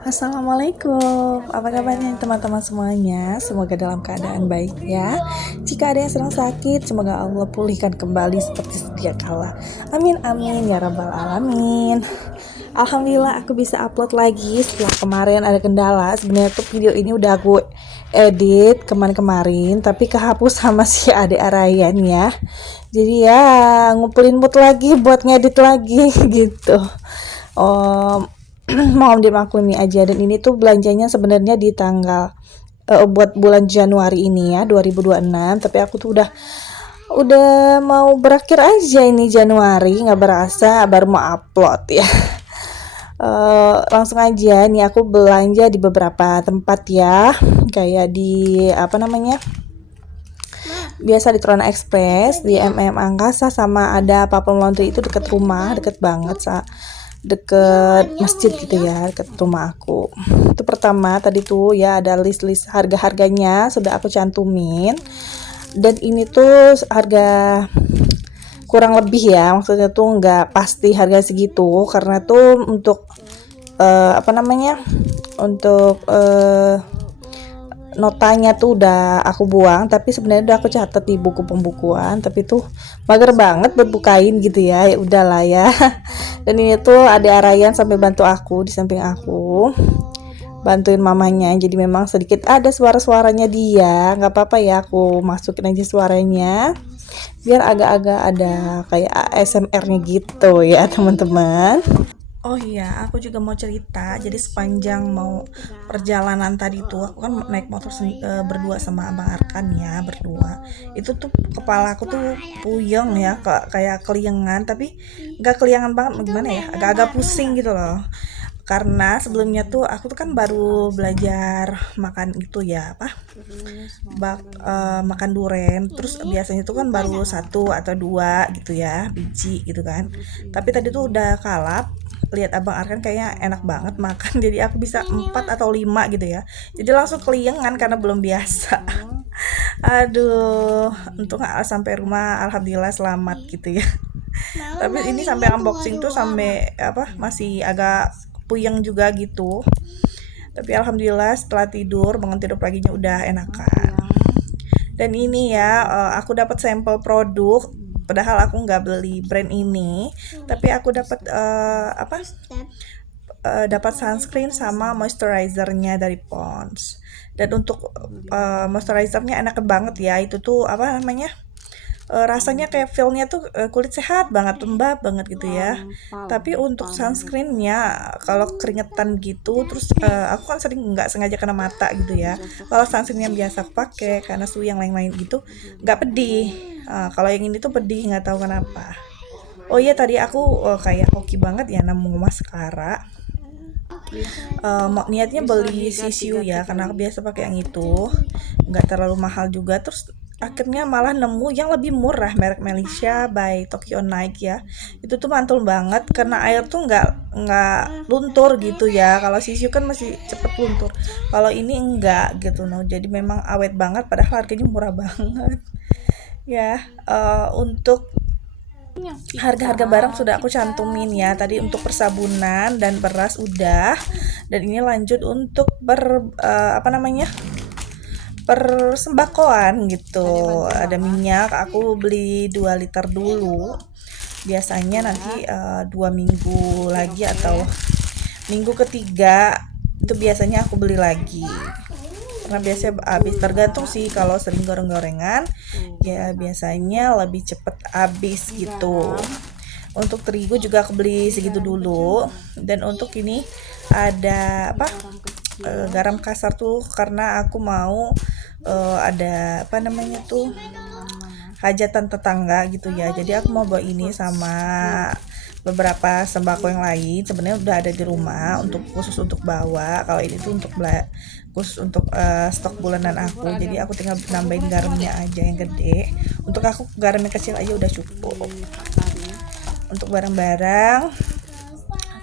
Assalamualaikum, apa kabarnya teman-teman semuanya? Semoga dalam keadaan baik ya. Jika ada yang sedang sakit, semoga Allah pulihkan kembali seperti sedia kala. Amin amin ya rabbal alamin. Alhamdulillah aku bisa upload lagi setelah kemarin ada kendala. Sebenarnya tuh video ini udah aku edit kemarin-kemarin, tapi kehapus sama si Ade Arayan ya. Jadi ya ngumpulin mood lagi buat ngedit lagi gitu. Oh, mohon dimaklumi aja, dan ini tuh belanjanya sebenarnya di tanggal buat bulan Januari ini ya 2026, tapi aku tuh udah mau berakhir aja ini Januari, nggak berasa baru mau upload ya. Langsung aja nih, aku belanja di beberapa tempat ya, kayak di apa namanya, biasa di Trona Express, di Angkasa, sama ada Papam Laundry itu deket rumah, deket banget deket masjid gitu ya, deket rumah aku. Itu pertama tadi tuh ya, ada list harga-harganya sudah aku cantumin, dan ini tuh harga kurang lebih ya, maksudnya tuh nggak pasti harga segitu, karena tuh untuk apa namanya, untuk notanya tuh udah aku buang, tapi sebenarnya udah aku catat di buku pembukuan, tapi tuh mager banget buat bukain gitu ya. Ya udahlah ya. Dan ini tuh ada Arayan sampai bantu aku di samping aku, bantuin mamanya, jadi memang sedikit ada suara-suaranya dia, nggak apa-apa ya, aku masukin aja suaranya biar agak-agak ada kayak ASMR-nya gitu ya teman-teman. Oh iya, aku juga mau cerita. Jadi sepanjang mau perjalanan tadi tuh, aku kan naik motor berdua sama Abang Arkan ya, berdua. Itu tuh kepala aku tuh puyeng ya, kayak keliengan, tapi nggak keliengan banget, gimana ya, agak-agak pusing gitu loh. Karena sebelumnya tuh aku tuh kan baru belajar makan itu ya, apa? Makan duren. Terus biasanya tuh kan baru satu atau dua gitu ya, biji gitu kan. Tapi tadi tuh udah kalap, lihat Abang Arkan kayaknya enak banget makan, jadi aku bisa 4 atau 5 gitu ya, jadi langsung keliengan karena belum biasa. Aduh, untung sampai rumah alhamdulillah selamat gitu ya. Tapi ini sampai unboxing tuh sampai apa, masih agak puyeng juga gitu, tapi alhamdulillah setelah tidur, bangun tidur paginya udah enakan. Dan ini ya, aku dapat sampel produk, padahal aku nggak beli brand ini, tapi aku dapat apa, dapat sunscreen sama moisturizernya dari Pond's. Dan untuk moisturizernya enak banget ya, itu tuh apa namanya, rasanya kayak feelnya tuh kulit sehat banget, lembab banget gitu ya. Tapi untuk sunscreennya, kalau keringetan gitu, terus aku kan sering nggak sengaja kena mata gitu ya. Kalau sunscreen yang biasa aku pakai karena suhu yang lain-lain gitu nggak pedih. Kalau yang ini tuh pedih, nggak tahu kenapa. Oh iya, tadi aku kayak hoki banget ya nemu maskara. Mau niatnya beli sisiu ya, karena aku biasa pakai yang itu, nggak terlalu mahal juga. Terus akhirnya malah nemu yang lebih murah, merek Melisha by Tokyo Night ya. Itu tuh mantul banget karena air tuh nggak luntur gitu ya. Kalau sisiu kan masih cepet luntur, kalau ini enggak gitu no. Jadi memang awet banget, padahal harganya murah banget ya. Untuk harga-harga barang sudah aku cantumin ya. Tadi untuk persabunan dan beras udah. Dan ini lanjut untuk apa namanya, persembakoan gitu. Ada minyak, aku beli 2 liter dulu. Biasanya nanti 2 minggu lagi atau minggu ketiga itu biasanya aku beli lagi, karena biasanya habis, tergantung sih. Kalau sering goreng-gorengan ya biasanya lebih cepet habis gitu. Untuk terigu juga aku beli segitu dulu. Dan untuk ini ada apa, garam kasar tuh, karena aku mau ada apa namanya tuh, hajatan tetangga gitu ya. Jadi aku mau bawa ini sama beberapa sembako yang lain, sebenarnya udah ada di rumah untuk khusus untuk bawa. Kalau ini tuh untuk khusus untuk stok bulanan aku, jadi aku tinggal nambahin garamnya aja yang gede. Untuk aku garam yang kecil aja udah cukup. Untuk barang-barang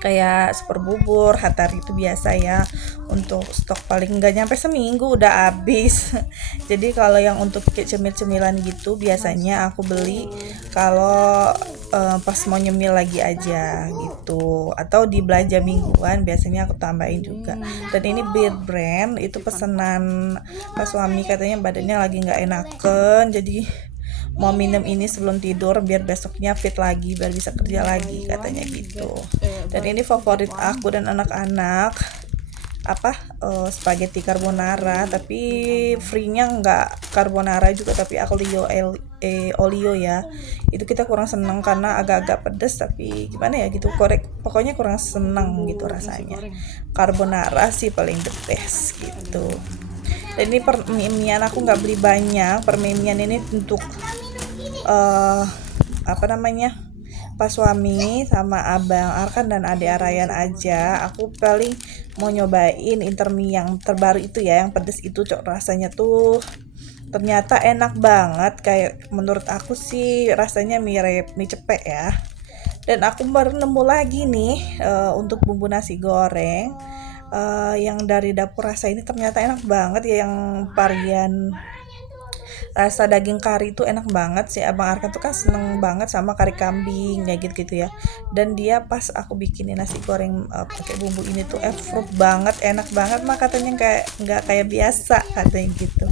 kayak super bubur, Hatari itu biasa ya, untuk stok paling nggak nyampe seminggu udah habis. Jadi kalau yang untuk cemil-cemilan gitu biasanya aku beli kalau pas mau nyemil lagi aja gitu, atau di belanja mingguan biasanya aku tambahin juga. Dan ini Beer Brand itu pesanan pas suami, katanya badannya lagi nggak enaken, jadi mau minum ini sebelum tidur biar besoknya fit lagi, biar bisa kerja lagi, katanya gitu. Dan ini favorit aku dan anak-anak, spaghetti carbonara, tapi free-nya nggak carbonara juga, tapi olio ya. Itu kita kurang seneng karena agak-agak pedes, tapi gimana ya gitu, pokoknya kurang seneng gitu rasanya. Carbonara sih paling the best gitu. Dan ini permimian aku nggak beli banyak, permimian ini untuk pas suami sama abang Arkan dan adik Arayan aja. Aku paling mau nyobain intermi yang terbaru itu ya, yang pedes itu, rasanya tuh ternyata enak banget. Kayak menurut aku sih rasanya mirip mie cepek ya. Dan aku baru nemu lagi nih untuk bumbu nasi goreng yang dari Dapur Rasa ini, ternyata enak banget ya, yang varian rasa daging kari itu enak banget sih. Abang Arkan tuh kan seneng banget sama kari kambing kayak gitu ya. Dan dia pas aku bikinin nasi goreng pakai bumbu ini tuh fruit banget, enak banget, mah katanya kayak nggak kayak biasa katanya gitu.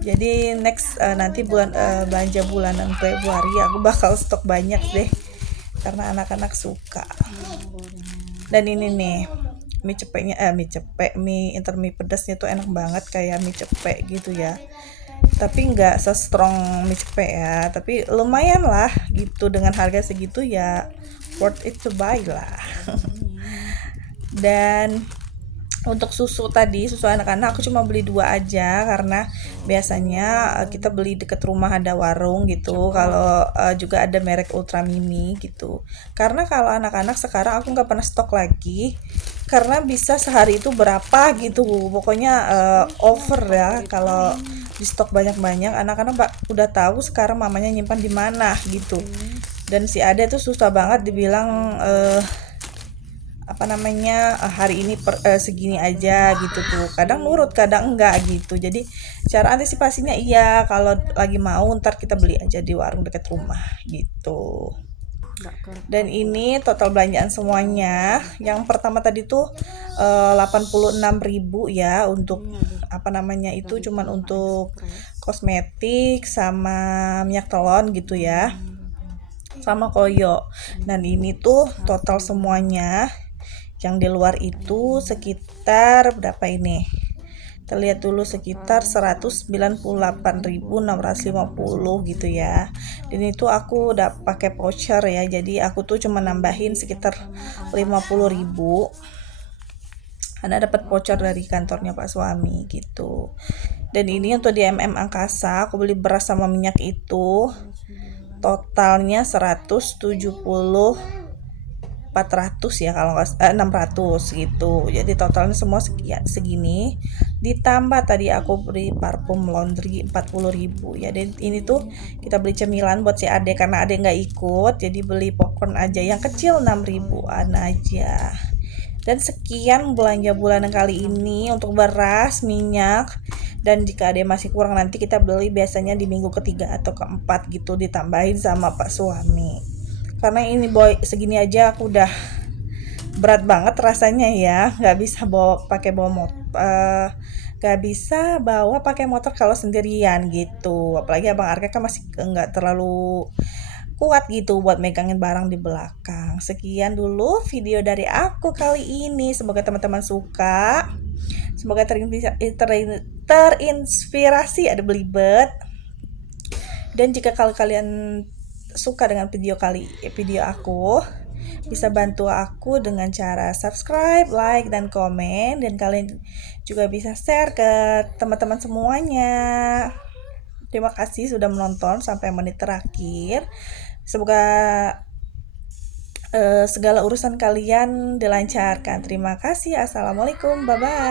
Jadi next nanti belanja bulanan Februari aku bakal stok banyak deh karena anak-anak suka. Dan ini nih mie intermi pedasnya tuh enak banget kayak mie cepek gitu ya, tapi nggak se-strong mie cepek ya, tapi lumayan lah gitu, dengan harga segitu ya worth it to buy lah. Dan untuk susu anak-anak aku cuma beli 2 aja, karena biasanya kita beli deket rumah ada warung gitu. Kalau juga ada merek Ultra Mini gitu. Karena kalau anak-anak sekarang aku nggak pernah stok lagi, karena bisa sehari itu berapa gitu. Pokoknya over ya kalau di stok banyak-banyak. Anak-anak udah tahu sekarang mamanya nyimpan di mana gitu. Dan si Ade tuh susah banget dibilang hari ini segini aja gitu tuh, kadang nurut kadang enggak gitu. Jadi cara antisipasinya iya, kalau lagi mau ntar kita beli aja di warung dekat rumah gitu. Dan ini total belanjaan semuanya. Yang pertama tadi tuh 86.000 ya, untuk itu cuman untuk kosmetik sama minyak telon gitu ya, sama koyo. Dan ini tuh total semuanya yang di luar itu sekitar berapa ini? Kita lihat dulu, sekitar 198.650 gitu ya. Dan itu aku udah pakai voucher ya, jadi aku tuh cuma nambahin sekitar 50.000 karena dapat voucher dari kantornya Pak suami gitu. Dan ini untuk di Angkasa aku beli beras sama minyak itu totalnya 400 ya, kalau 600 gitu. Jadi totalnya semua segini, ditambah tadi aku beli parfum laundry 40.000 ya. Dan ini tuh kita beli cemilan buat si Ade karena Ade nggak ikut, jadi beli popcorn aja yang kecil 6.000-an aja. Dan sekian belanja bulanan kali ini untuk beras, minyak, dan jika ada masih kurang nanti kita beli biasanya di minggu ketiga atau keempat gitu, ditambahin sama Pak suami. Karena ini segini aja aku udah berat banget rasanya ya, nggak bisa bawa pakai motor kalau sendirian gitu. Apalagi abang Arka kan masih nggak terlalu kuat gitu buat megangin barang di belakang. Sekian dulu video dari aku kali ini, semoga teman-teman suka, semoga terinspirasi, ada belibet. Dan jika kalian suka dengan video aku, bisa bantu aku dengan cara subscribe, like, dan komen. Dan kalian juga bisa share ke teman-teman semuanya. Terima kasih sudah menonton sampai menit terakhir. Semoga segala urusan kalian dilancarkan. Terima kasih. Assalamualaikum. Bye-bye.